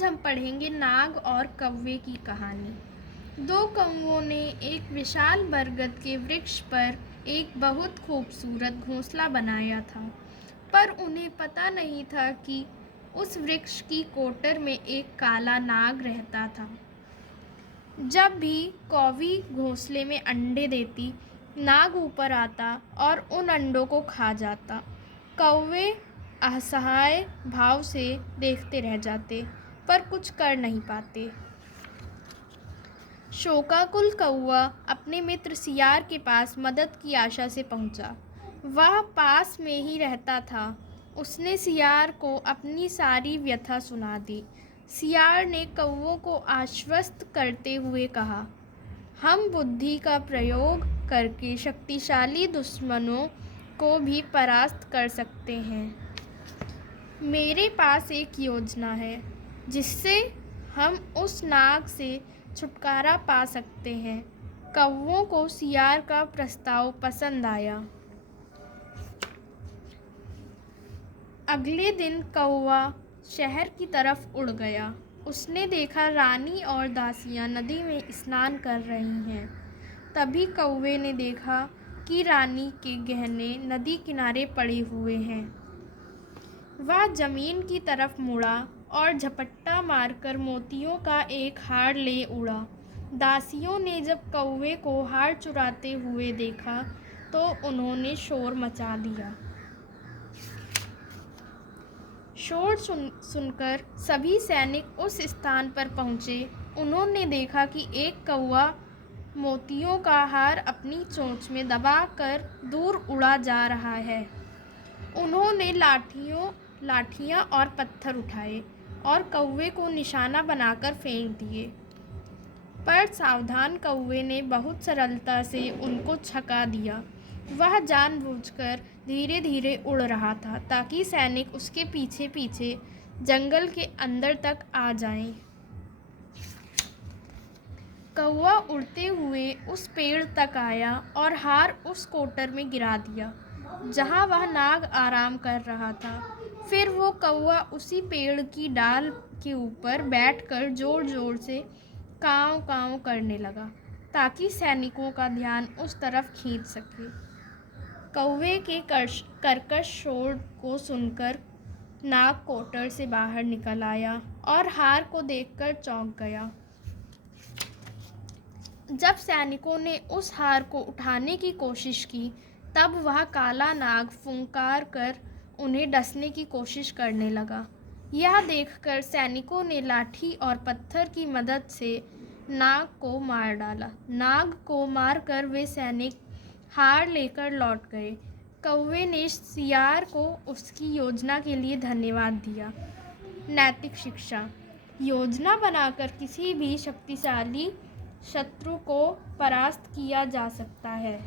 आज हम पढ़ेंगे नाग और कौवे की कहानी। दो कौवों ने एक विशाल बरगद के वृक्ष पर एक बहुत खूबसूरत घोंसला बनाया था, पर उन्हें पता नहीं था कि उस वृक्ष की कोटर में एक काला नाग रहता था। जब भी कौवी घोंसले में अंडे देती, नाग ऊपर आता और उन अंडों को खा जाता। कौवे असहाय भाव से देखते रह जाते, पर कुछ कर नहीं पाते। शोकाकुल कौवा अपने मित्र सियार के पास मदद की आशा से पहुंचा। वह पास में ही रहता था। उसने सियार को अपनी सारी व्यथा सुना दी। सियार ने कौवों को आश्वस्त करते हुए कहा, हम बुद्धि का प्रयोग करके शक्तिशाली दुश्मनों को भी परास्त कर सकते हैं। मेरे पास एक योजना है जिससे हम उस नाग से छुटकारा पा सकते हैं। कौवों को सियार का प्रस्ताव पसंद आया। अगले दिन कौवा शहर की तरफ उड़ गया। उसने देखा रानी और दासियां नदी में स्नान कर रही हैं। तभी कौवे ने देखा कि रानी के गहने नदी किनारे पड़े हुए हैं। वह जमीन की तरफ मुड़ा और झपट्टा मारकर मोतियों का एक हार ले उड़ा। दासियों ने जब कौवे को हार चुराते हुए देखा तो उन्होंने शोर मचा दिया। शोर सुनकर सभी सैनिक उस स्थान पर पहुंचे। उन्होंने देखा कि एक कौवा मोतियों का हार अपनी चोंच में दबाकर दूर उड़ा जा रहा है। उन्होंने लाठियां और पत्थर उठाए और कौवे को निशाना बनाकर फेंक दिए, पर सावधान कौवे ने बहुत सरलता से उनको छका दिया। वह जानबूझकर धीरे धीरे उड़ रहा था ताकि सैनिक उसके पीछे पीछे जंगल के अंदर तक आ जाएं। कौवा उड़ते हुए उस पेड़ तक आया और हार उस कोटर में गिरा दिया जहां वह नाग आराम कर रहा था। फिर वो कौवा उसी पेड़ की डाल के ऊपर बैठकर जोर जोर से काँव काँव करने लगा ताकि सैनिकों का ध्यान उस तरफ खींच सके। कौवे के कर्कश शोर को सुनकर नाग कोटर से बाहर निकल आया और हार को देखकर चौंक गया। जब सैनिकों ने उस हार को उठाने की कोशिश की, तब वह काला नाग फुंकार कर उन्हें डसने की कोशिश करने लगा। यह देखकर सैनिकों ने लाठी और पत्थर की मदद से नाग को मार डाला। नाग को मारकर वे सैनिक हार लेकर लौट गए। कौवे ने सियार को उसकी योजना के लिए धन्यवाद दिया। नैतिक शिक्षा: योजना बनाकर किसी भी शक्तिशाली शत्रु को परास्त किया जा सकता है।